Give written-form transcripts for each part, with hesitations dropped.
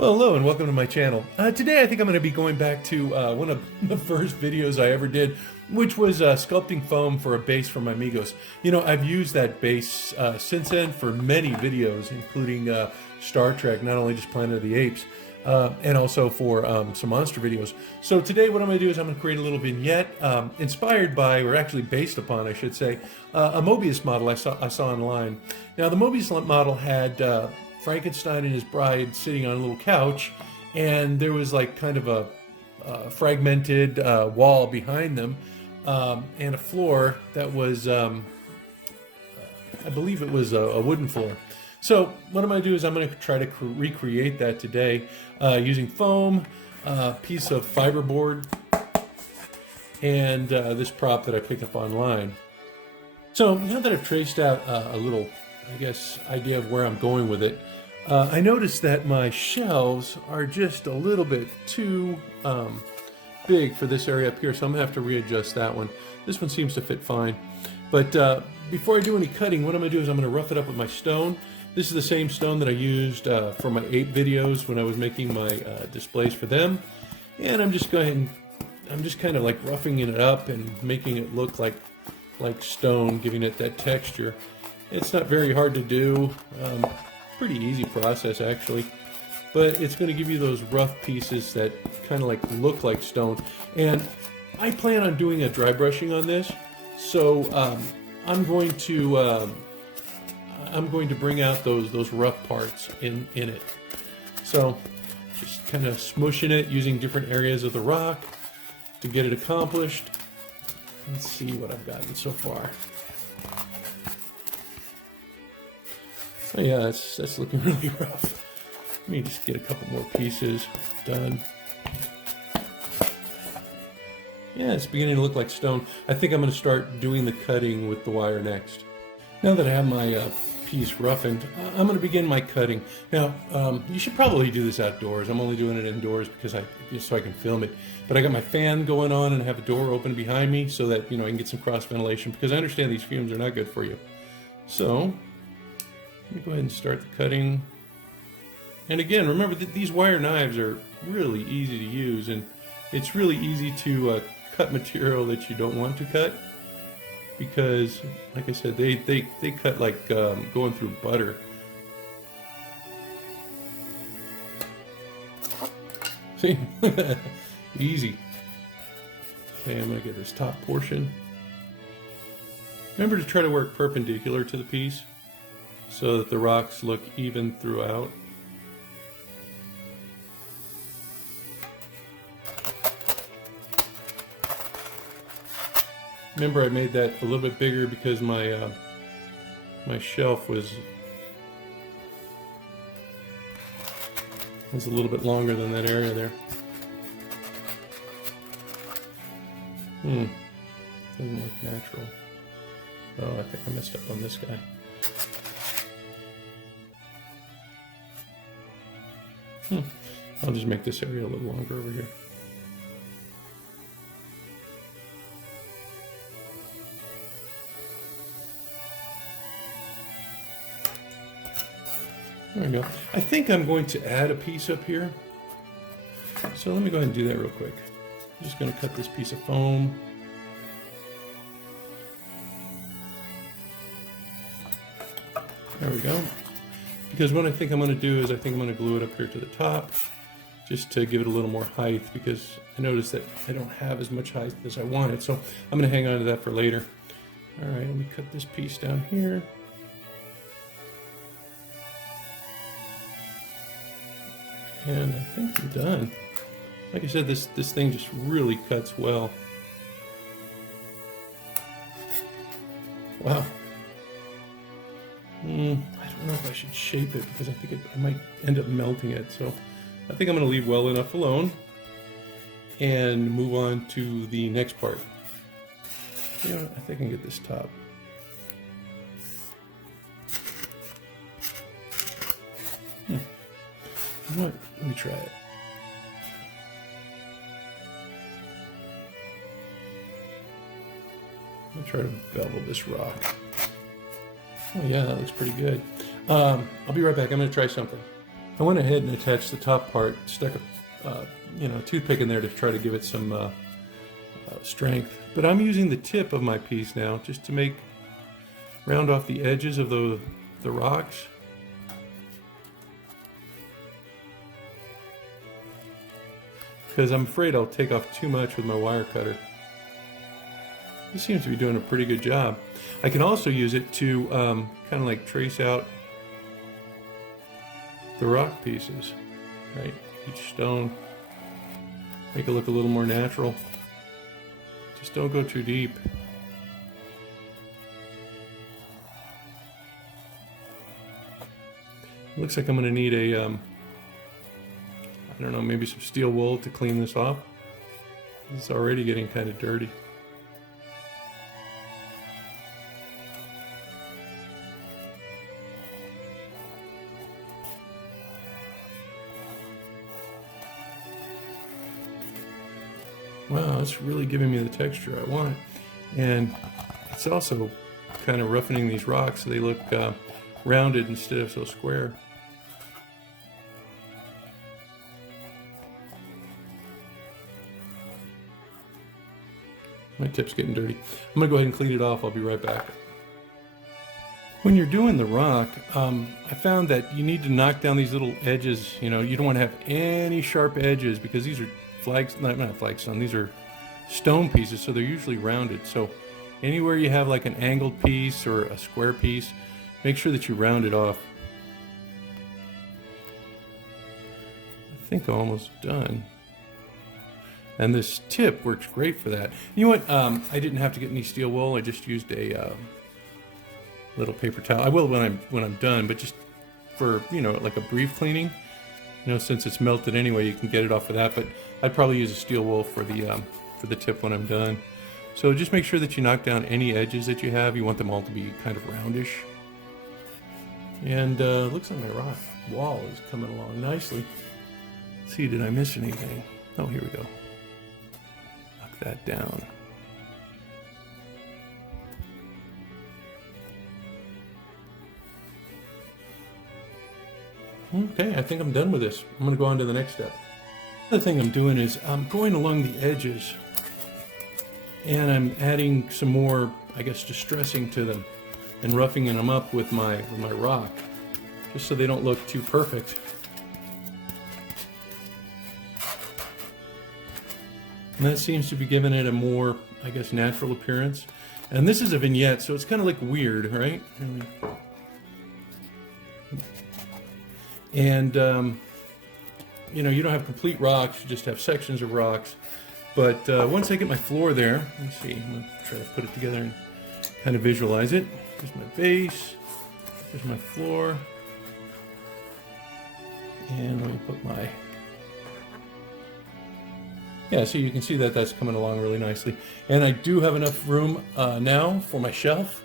Well, hello and welcome to my channel. Today I think I'm going to be going back to one of the first videos I ever did, which was sculpting foam for a base for my Megos. You know, I've used that base since then for many videos, including Star Trek, not only just Planet of the Apes, and also for some monster videos. So today what I'm going to do is I'm going to create a little vignette inspired by, or actually based upon, I should say, a Moebius model I saw online. Now the Moebius model had Frankenstein and his bride sitting on a little couch, and there was like kind of a fragmented wall behind them, and a floor that was, I believe it was a wooden floor. So what I'm going to do is I'm going to try to recreate that today using foam, a piece of fiberboard, and this prop that I picked up online. So now that I've traced out a little, I guess, idea of where I'm going with it, I noticed that my shelves are just a little bit too big for this area up here, so I'm going to have to readjust that one. This one seems to fit fine. But before I do any cutting, what I'm going to do is I'm going to rough it up with my stone. This is the same stone that I used for my ape videos when I was making my displays for them. And I'm just kind of like roughing it up and making it look like stone, giving it that texture. It's not very hard to do, pretty easy process actually, but it's going to give you those rough pieces that kind of like look like stone. And I plan on doing a dry brushing on this, so I'm going to bring out those rough parts in it. So just kind of smushing it using different areas of the rock to get it accomplished. Let's see what I've gotten so far. Oh yeah, that's looking really rough. Let me just get a couple more pieces done. Yeah, it's beginning to look like stone. I think I'm going to start doing the cutting with the wire next. Now that I have my piece roughened, I'm going to begin my cutting. Now, you should probably do this outdoors. I'm only doing it indoors because just so I can film it. But I got my fan going on and I have a door open behind me so that, you know, I can get some cross ventilation, because I understand these fumes are not good for you. So let me go ahead and start the cutting. And again, remember that these wire knives are really easy to use, and it's really easy to cut material that you don't want to cut, because, like I said, they cut like going through butter. See? Easy. Okay, I'm going to get this top portion. Remember to try to work perpendicular to the piece so that the rocks look even throughout. Remember, I made that a little bit bigger because my my shelf was a little bit longer than that area there. Doesn't look natural. Oh, I think I messed up on this guy. I'll just make this area a little longer over here. There we go. I think I'm going to add a piece up here. So let me go ahead and do that real quick. I'm just going to cut this piece of foam. There we go. Because what I think I'm going to do is I think I'm going to glue it up here to the top, just to give it a little more height, because I noticed that I don't have as much height as I wanted. So I'm going to hang on to that for later. All right, let me cut this piece down here. And I think I'm done. Like I said, this thing just really cuts well. Wow. I don't know if I should shape it, because I think I might end up melting it. So I think I'm going to leave well enough alone and move on to the next part. You know, I think I can get this top. You know what? Let me try it. I'm going to try to bevel this rock. Oh yeah, that looks pretty good. I'll be right back. I'm going to try something. I went ahead and attached the top part, stuck a toothpick in there to try to give it some strength. But I'm using the tip of my piece now just to round off the edges of the rocks. Because I'm afraid I'll take off too much with my wire cutter. This seems to be doing a pretty good job. I can also use it to kind of like trace out the rock pieces, right? Each stone, make it look a little more natural. Just don't go too deep. Looks like I'm going to need a, I don't know, maybe some steel wool to clean this off. It's already getting kind of dirty. Wow, it's really giving me the texture I want. And it's also kind of roughening these rocks so they look rounded instead of so square. My tip's getting dirty. I'm gonna go ahead and clean it off. I'll be right back. When you're doing the rock, I found that you need to knock down these little edges. You know, you don't want to have any sharp edges because these are not flagstone, these are stone pieces, so they're usually rounded. So anywhere you have like an angled piece or a square piece, make sure that you round it off. I think I'm almost done. And this tip works great for that. You know what? I didn't have to get any steel wool. I just used a little paper towel. I will when I'm done, but just for, you know, like a brief cleaning. You know, since it's melted anyway, you can get it off of that. But I'd probably use a steel wool for the tip when I'm done. So just make sure that you knock down any edges that you have. You want them all to be kind of roundish. And looks like my rock wall is coming along nicely. Let's see, did I miss anything? Oh, here we go. Knock that down. Okay, I think I'm done with this. I'm going to go on to the next step. The other thing I'm doing is I'm going along the edges and I'm adding some more, I guess, distressing to them and roughing them up with my rock, just so they don't look too perfect. And that seems to be giving it a more, I guess, natural appearance. And this is a vignette, so it's kind of like weird, right? And, you know, you don't have complete rocks, you just have sections of rocks. But once I get my floor there, let's see, I'm going to try to put it together and kind of visualize it. Here's my base, here's my floor. And let me put my... Yeah, so you can see that that's coming along really nicely. And I do have enough room now for my shelf.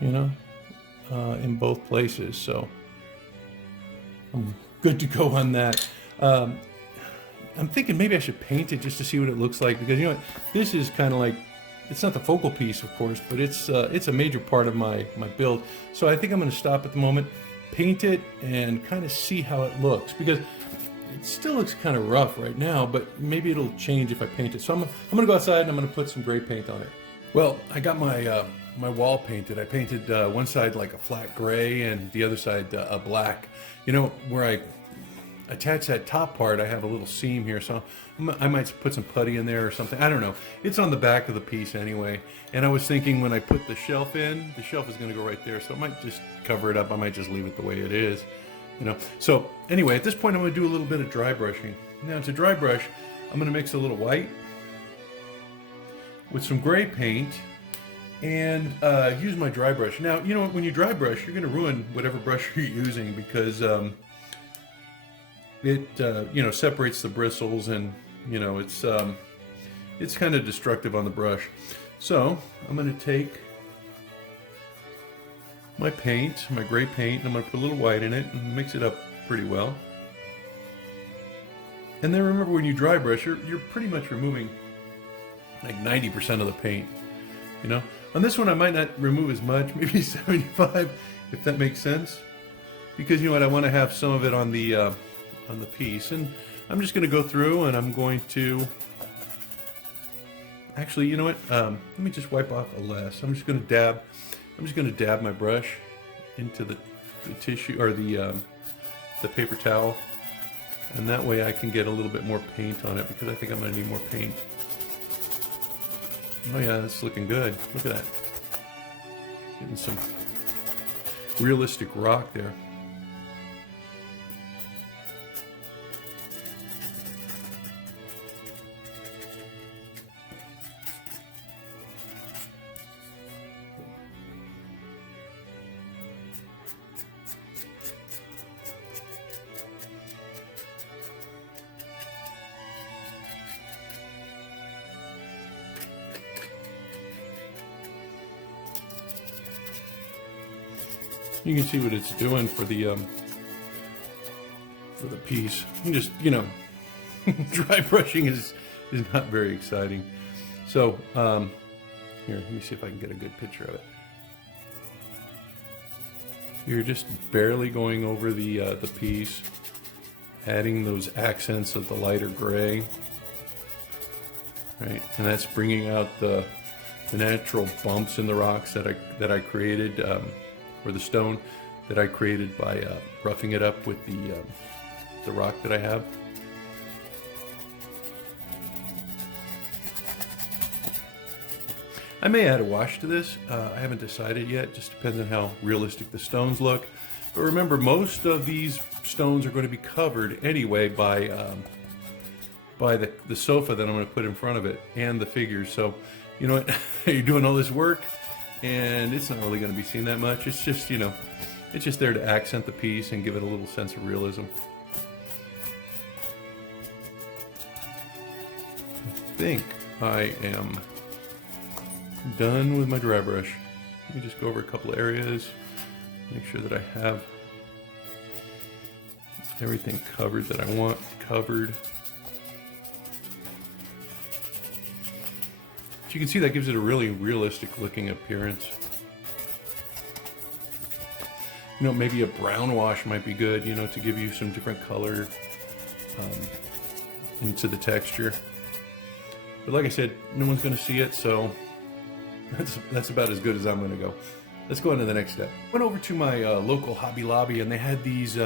You know? In both places, so I'm good to go on that. I'm thinking maybe I should paint it just to see what it looks like, because you know what, this is kind of like, it's not the focal piece, of course, but it's a major part of my build. So I think I'm going to stop at the moment, paint it, and kind of see how it looks, because it still looks kind of rough right now, but maybe it'll change if I paint it. So I'm going to go outside and I'm going to put some gray paint on it. Well, I got my wall painted. I painted one side like a flat gray and the other side a black. You know, where I attach that top part, I have a little seam here, so I might put some putty in there or something. I don't know. It's on the back of the piece anyway. And I was thinking when I put the shelf in, the shelf is going to go right there, so I might just cover it up. I might just leave it the way it is, you know. So anyway, at this point, I'm going to do a little bit of dry brushing. Now to dry brush, I'm going to mix a little white with some gray paint and use my dry brush. Now, you know, when you dry brush, you're going to ruin whatever brush you're using, because it you know, separates the bristles, and you know, it's kind of destructive on the brush. So I'm going to take my paint, my gray paint, and I'm going to put a little white in it and mix it up pretty well. And then remember, when you dry brush, you're pretty much removing like 90% of the paint. you know. On this one I might not remove as much, maybe 75, if that makes sense, because you know what, I want to have some of it on the piece. And I'm just going to go through and I'm going to actually, you know what, let me just wipe off a less. I'm just going to dab my brush into the tissue, or the paper towel, and that way I can get a little bit more paint on it, because I think I'm going to need more paint. Oh yeah, that's looking good. Look at that. Getting some realistic rock there. You can see what it's doing for the piece. And just, you know, dry brushing is not very exciting. So here, let me see if I can get a good picture of it. You're just barely going over the piece, adding those accents of the lighter gray, right? And that's bringing out the natural bumps in the rocks that I created. Or the stone that I created by roughing it up with the rock that I have. I may add a wash to this. I haven't decided yet. Just depends on how realistic the stones look. But remember, most of these stones are going to be covered anyway by the sofa that I'm going to put in front of it and the figures. So, you know what? You're doing all this work, and it's not really going to be seen that much. It's just, you know, it's just there to accent the piece and give it a little sense of realism. I think I am done with my dry brush. Let me just go over a couple of areas, make sure that I have everything covered that I want covered. You can see that gives it a really realistic looking appearance. You know, maybe a brown wash might be good, you know, to give you some different color into the texture. But like I said, no one's going to see it, so that's about as good as I'm going to go. Let's go on to the next step. Went over to my local Hobby Lobby, and they had these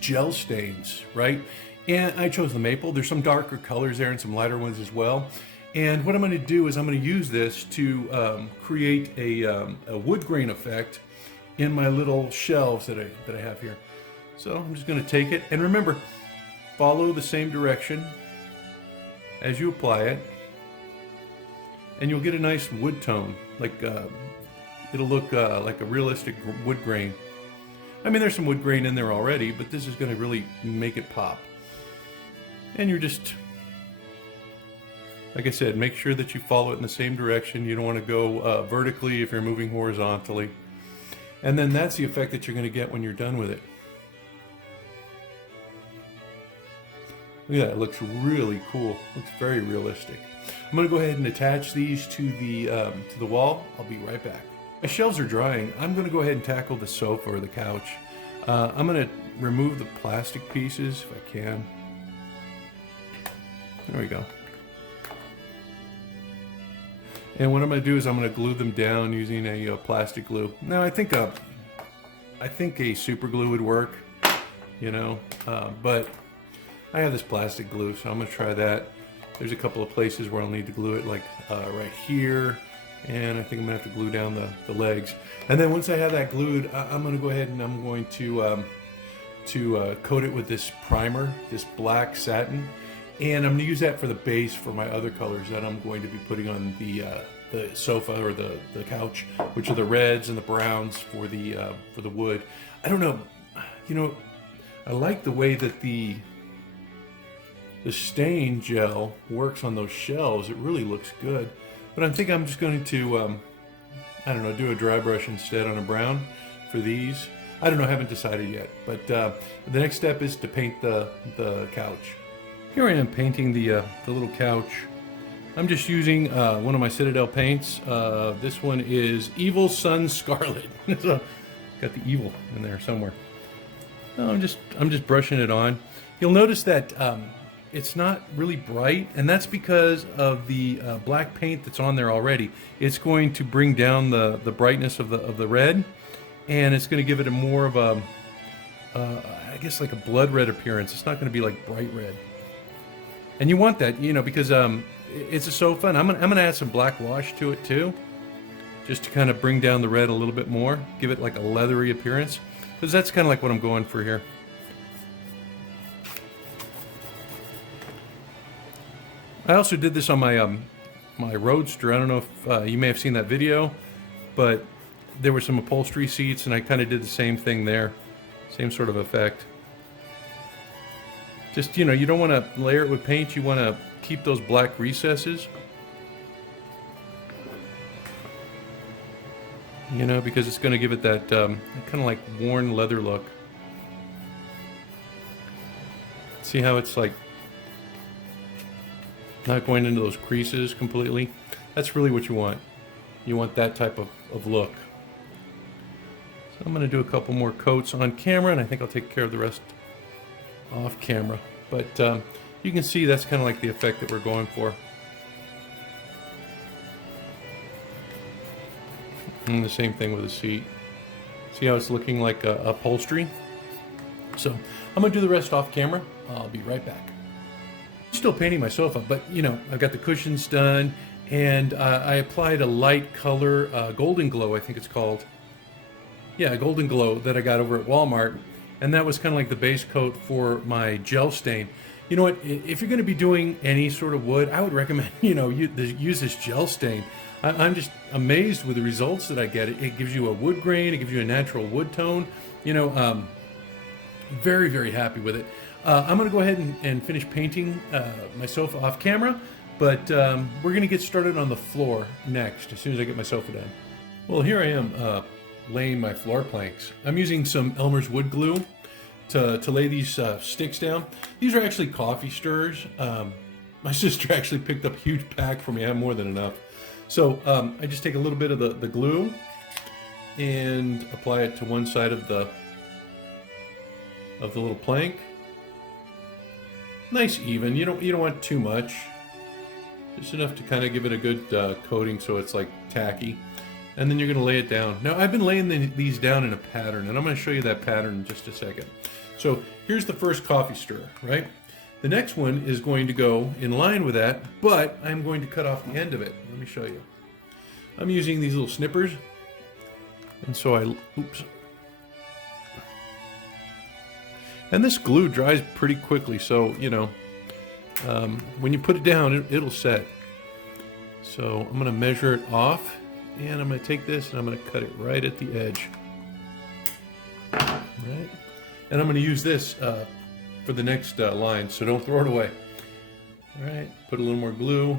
gel stains, right? And I chose the maple. There's some darker colors there and some lighter ones as well. And what I'm going to do is I'm going to use this to create a wood grain effect in my little shelves that I have here. So I'm just going to take it, and remember, follow the same direction as you apply it, and you'll get a nice wood tone. Like it'll look like a realistic wood grain. I mean, there's some wood grain in there already, but this is going to really make it pop. And you're just, like I said, make sure that you follow it in the same direction. You don't want to go vertically if you're moving horizontally. And then that's the effect that you're going to get when you're done with it. Look at that, it looks really cool. Looks very realistic. I'm going to go ahead and attach these to the wall. I'll be right back. My shelves are drying. I'm going to go ahead and tackle the sofa or the couch. I'm going to remove the plastic pieces if I can. There we go. And what I'm going to do is I'm going to glue them down using a plastic glue. Now I think a super glue would work, you know, but I have this plastic glue, so I'm going to try that. There's a couple of places where I'll need to glue it, like right here, and I think I'm going to have to glue down the legs. And then once I have that glued, I'm going to go ahead and I'm going to coat it with this primer, this black satin. And I'm going to use that for the base for my other colors that I'm going to be putting on the sofa or the couch, which are the reds and the browns for the wood. I don't know, you know, I like the way that the stain gel works on those shelves. It really looks good. But I think I'm just going to, I don't know, do a dry brush instead on a brown for these. I don't know, I haven't decided yet. But the next step is to paint the couch. Here I am painting the little couch. I'm just using one of my Citadel paints. This one is Evil Sun Scarlet. So, got the evil in there somewhere. No, I'm just brushing it on. You'll notice that it's not really bright, and that's because of the black paint that's on there already. It's going to bring down the brightness of the red, and it's going to give it a more of a I guess like a blood red appearance. It's not going to be like bright red. And you want that, you know, because it's a sofa, and I'm gonna add some black wash to it too, just to kind of bring down the red a little bit more, give it like a leathery appearance, because that's kind of like what I'm going for here. I also did this on my my Roadster. I don't know if you may have seen that video, but there were some upholstery seats, and I kind of did the same thing there, same sort of effect. Just, you know, you don't want to layer it with paint. You want to keep those black recesses, you know, because it's going to give it that kind of like worn leather look. See how it's like not going into those creases completely? That's really what you want. You want that type of look. So I'm going to do a couple more coats on camera, and I think I'll take care of the rest off camera. But you can see that's kind of like the effect that we're going for. And the same thing with the seat. See how it's looking like upholstery? So I'm going to do the rest off camera. I'll be right back. Still painting my sofa, but you know, I've got the cushions done, and I applied a light color, Golden Glow, I think it's called. Yeah, Golden Glow that I got over at Walmart. And that was kind of like the base coat for my gel stain. You know what, if you're going to be doing any sort of wood, I would recommend, you know, use this gel stain. I'm just amazed with the results that I get. It gives you a wood grain, it gives you a natural wood tone. You know, very, very happy with it. I'm going to go ahead and finish painting my sofa off camera, but we're going to get started on the floor next, as soon as I get my sofa done. Well, here I am laying my floor planks. I'm using some Elmer's wood glue to lay these sticks down. These are actually coffee stirrers. My sister actually picked up a huge pack for me. I have more than enough. So I just take a little bit of the glue and apply it to one side of the little plank. Nice even. You don't want too much. Just enough to kind of give it a good coating so it's like tacky. And then you're going to lay it down. Now, I've been laying these down in a pattern, and I'm going to show you that pattern in just a second. So here's the first coffee stirrer, right? The next one is going to go in line with that, but I'm going to cut off the end of it. Let me show you. I'm using these little snippers, and so oops. And this glue dries pretty quickly, so, you know, when you put it down, it'll set. So I'm going to measure it off. And I'm going to take this and I'm going to cut it right at the edge. Right? And I'm going to use this for the next line, so don't throw it away. All right, put a little more glue.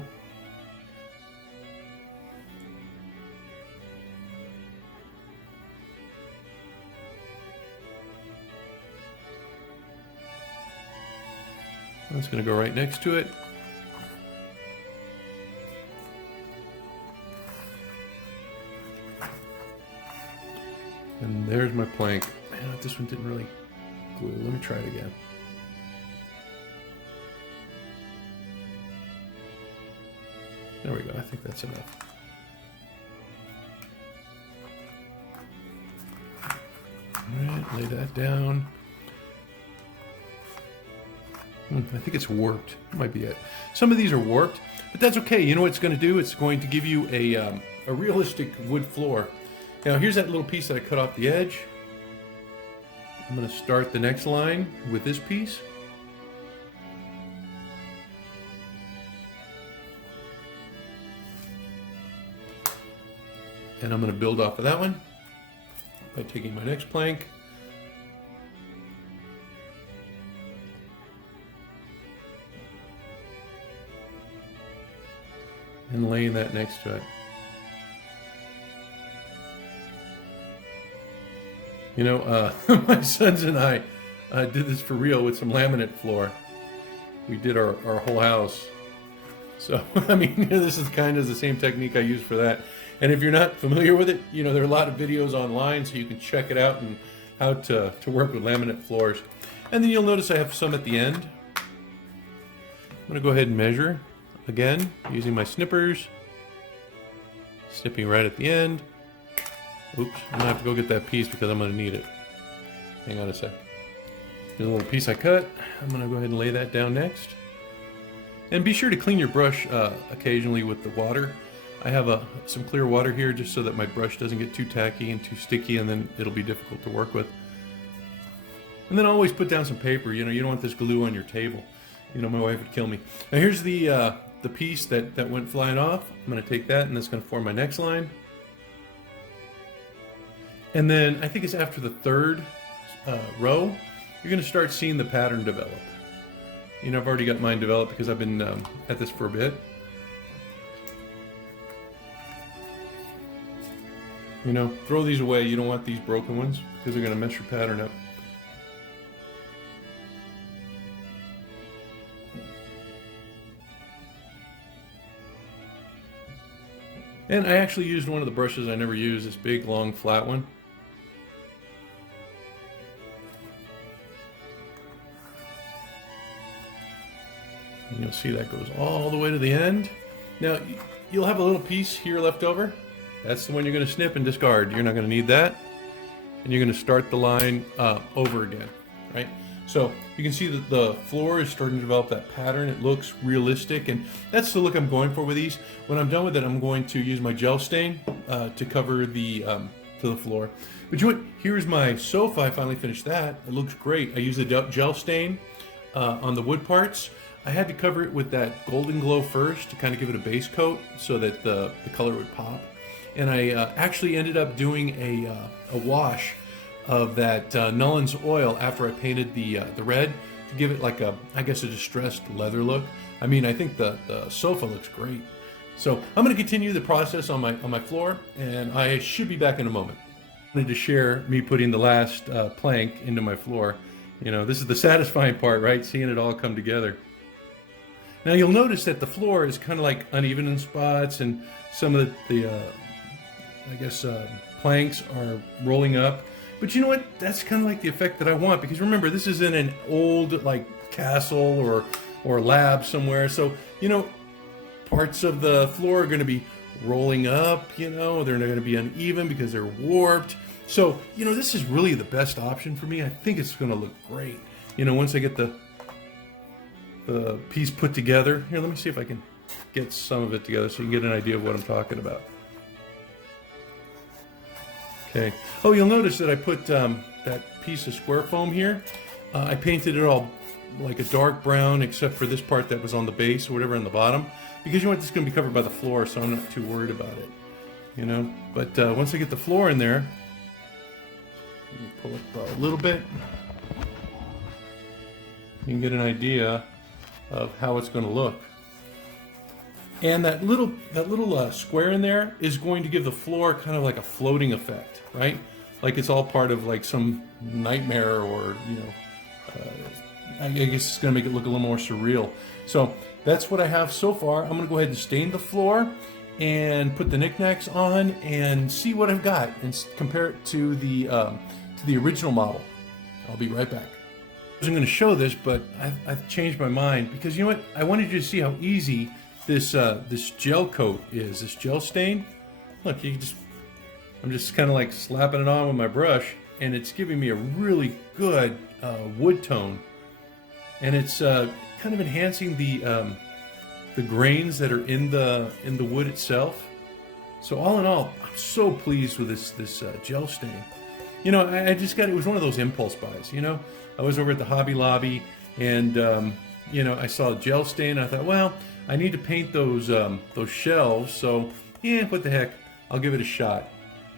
That's going to go right next to it. And there's my plank. Man, this one didn't really glue. Let me try it again. There we go. I think that's enough. Alright, lay that down. I think it's warped. Might be it. Some of these are warped, but that's okay. You know what it's going to do? It's going to give you a realistic wood floor. Now here's that little piece that I cut off the edge. I'm going to start the next line with this piece. And I'm going to build off of that one by taking my next plank. And laying that next to it. You know, my sons and I did this for real with some laminate floor. We did our whole house. So, I mean, this is kind of the same technique I use for that. And if you're not familiar with it, you know, there are a lot of videos online, so you can check it out and how to work with laminate floors. And then you'll notice I have some at the end. I'm gonna go ahead and measure again, using my snippers. Snipping right at the end. Oops, I'm gonna have to go get that piece because I'm gonna need it. Hang on a sec. Here's a little piece I cut. I'm gonna go ahead and lay that down next. And be sure to clean your brush occasionally with the water. I have some clear water here just so that my brush doesn't get too tacky and too sticky, and then it'll be difficult to work with. And then always put down some paper. You know, you don't want this glue on your table. You know, my wife would kill me. Now here's the piece that went flying off. I'm gonna take that and that's gonna form my next line. And then I think it's after the third row, you're gonna start seeing the pattern develop. You know, I've already got mine developed because I've been at this for a bit. You know, throw these away. You don't want these broken ones because they're going to mess your pattern up. And I actually used one of the brushes I never use, this big, long, flat one. And you'll see that goes all the way to the end. Now, you'll have a little piece here left over. That's the one you're going to snip and discard. You're not going to need that. And you're going to start the line over again, right? So you can see that the floor is starting to develop that pattern. It looks realistic, and that's the look I'm going for with these. When I'm done with it, I'm going to use my gel stain to cover the floor. But you know what? Here's my sofa. I finally finished that. It looks great. I used the gel stain on the wood parts. I had to cover it with that golden glow first to kind of give it a base coat so that the color would pop. And I actually ended up doing a wash of that Nullen's oil after I painted the red to give it like I guess a distressed leather look. I mean, I think the sofa looks great. So I'm going to continue the process on my floor, and I should be back in a moment. I wanted to share me putting the last plank into my floor. You know, this is the satisfying part, right? Seeing it all come together. Now you'll notice that the floor is kind of like uneven in spots, and some of the I guess planks are rolling up. But you know what? That's kind of like the effect that I want, because remember, this is in an old like castle or lab somewhere. So, you know, parts of the floor are going to be rolling up, you know, they're not going to be uneven because they're warped. So, you know, this is really the best option for me. I think it's going to look great. You know, once I get the piece put together. Here, let me see if I can get some of it together so you can get an idea of what I'm talking about. Okay. Oh, you'll notice that I put that piece of square foam here. I painted it all like a dark brown, except for this part that was on the base or whatever on the bottom, because you know what, this is going to be covered by the floor, so I'm not too worried about it. You know, but once I get the floor in there, let me pull it a little bit. You can get an idea of how it's going to look. And that little square in there is going to give the floor kind of like a floating effect, right? Like it's all part of like some nightmare, or you know, I guess it's going to make it look a little more surreal. So that's what I have so far. I'm going to go ahead and stain the floor and put the knickknacks on and see what I've got and compare it to the original model. I'll be right back. I wasn't going to show this, but I've changed my mind, because you know what? I wanted you to see how easy this gel coat is, this gel stain. Look, I'm just kind of like slapping it on with my brush, and it's giving me a really good wood tone, and it's kind of enhancing the grains that are in the wood itself. So all in all, I'm so pleased with this gel stain. You know, I just got, it was one of those impulse buys. You know, I was over at the Hobby Lobby, and you know, I saw a gel stain. And I thought, well, I need to paint those shelves, so yeah, what the heck, I'll give it a shot.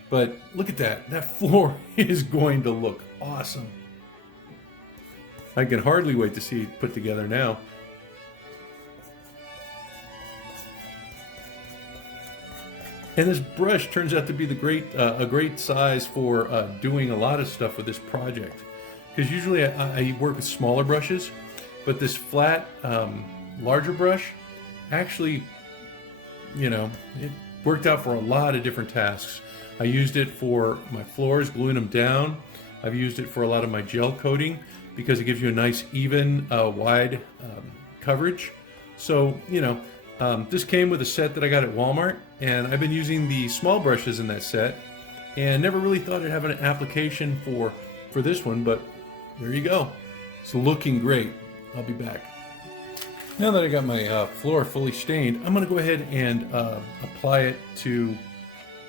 But look at that, that floor is going to look awesome. I can hardly wait to see it put together now. And this brush turns out to be a great size for doing a lot of stuff with this project. Because usually I work with smaller brushes, but this flat, larger brush actually, you know, it worked out for a lot of different tasks. I used it for my floors, gluing them down. I've used it for a lot of my gel coating because it gives you a nice even, wide coverage. So, you know, this came with a set that I got at Walmart, and I've been using the small brushes in that set and never really thought it'd have an application for this one, but there you go. It's looking great. I'll be back. Now that I got my floor fully stained, I'm going to go ahead and apply it to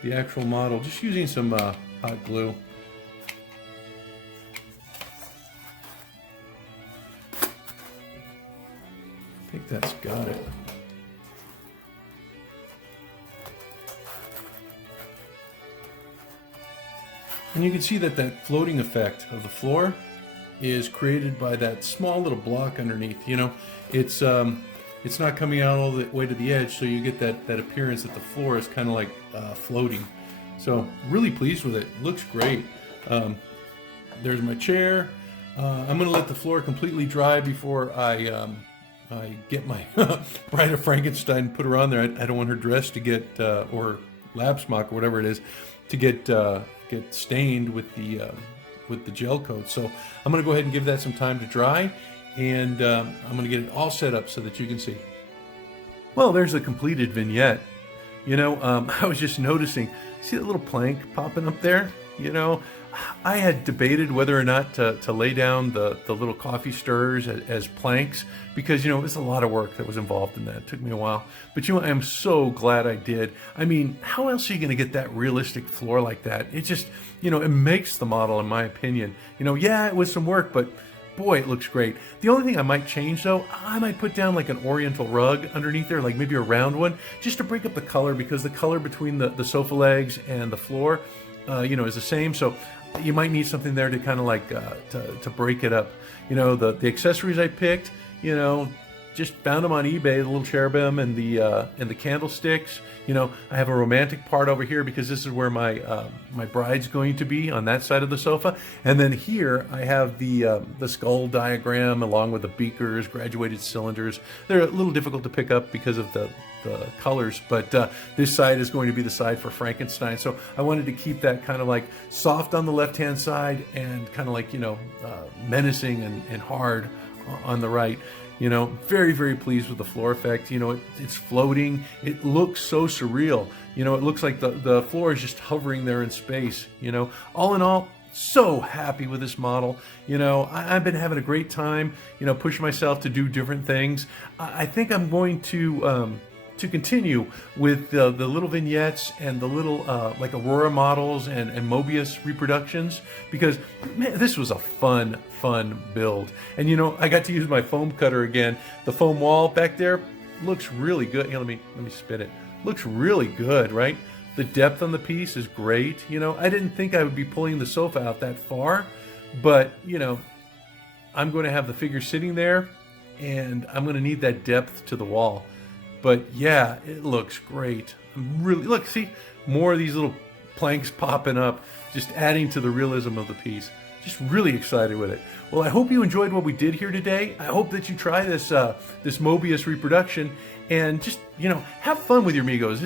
the actual model, just using some hot glue. I think that's got it. And you can see that that floating effect of the floor is created by that small little block underneath. You know, it's not coming out all the way to the edge, so you get that appearance that the floor is kind of like floating. So really pleased with it. Looks great. There's my chair. I'm going to let the floor completely dry before I get my Bride of Frankenstein, put her on there. I don't want her dress to get, or lab smock or whatever it is, to get stained with the gel coat. So I'm going to go ahead and give that some time to dry, and I'm going to get it all set up so that you can see. Well, there's the completed vignette. You know, I was just noticing, see that little plank popping up there? You know, I had debated whether or not to lay down the little coffee stirrers as planks, because, you know, it was a lot of work that was involved in that. It took me a while. But, you know, I'm so glad I did. I mean, how else are you going to get that realistic floor like that? It just, you know, it makes the model, in my opinion. You know, yeah, it was some work, but boy, it looks great. The only thing I might change, though, I might put down like an oriental rug underneath there, like maybe a round one, just to break up the color, because the color between the sofa legs and the floor, you know, is the same. So you might need something there to kind of like to break it up. You know, the accessories I picked, you know, just found them on eBay, the little cherubim and the candlesticks. You know, I have a romantic part over here because this is where my my bride's going to be, on that side of the sofa. And then here I have the skull diagram along with the beakers, graduated cylinders. They're a little difficult to pick up because of the colors, but this side is going to be the side for Frankenstein. So I wanted to keep that kind of like soft on the left-hand side and kind of like, you know, menacing and hard on the right. You know, very, very pleased with the floor effect. You know, it's floating. It looks so surreal. You know, it looks like the floor is just hovering there in space. You know, all in all, so happy with this model. You know, I've been having a great time, you know, pushing myself to do different things. I think I'm going to continue with the little vignettes and the little like Aurora models and Moebius reproductions, because man, this was a fun build. And you know, I got to use my foam cutter again. The foam wall back there looks really good. Here, let me spin it. Looks really good, right? The depth on the piece is great. You know, I didn't think I would be pulling the sofa out that far, but you know, I'm going to have the figure sitting there, and I'm going to need that depth to the wall. But yeah, it looks great. I'm really, look, see, more of these little planks popping up, just adding to the realism of the piece. Just really excited with it. Well, I hope you enjoyed what we did here today. I hope that you try this this Moebius reproduction and just, you know, have fun with your Megos.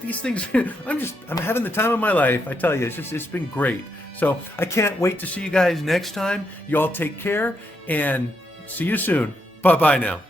These things, I'm having the time of my life. I tell you, it's been great. So I can't wait to see you guys next time. You all take care and see you soon. Bye-bye now.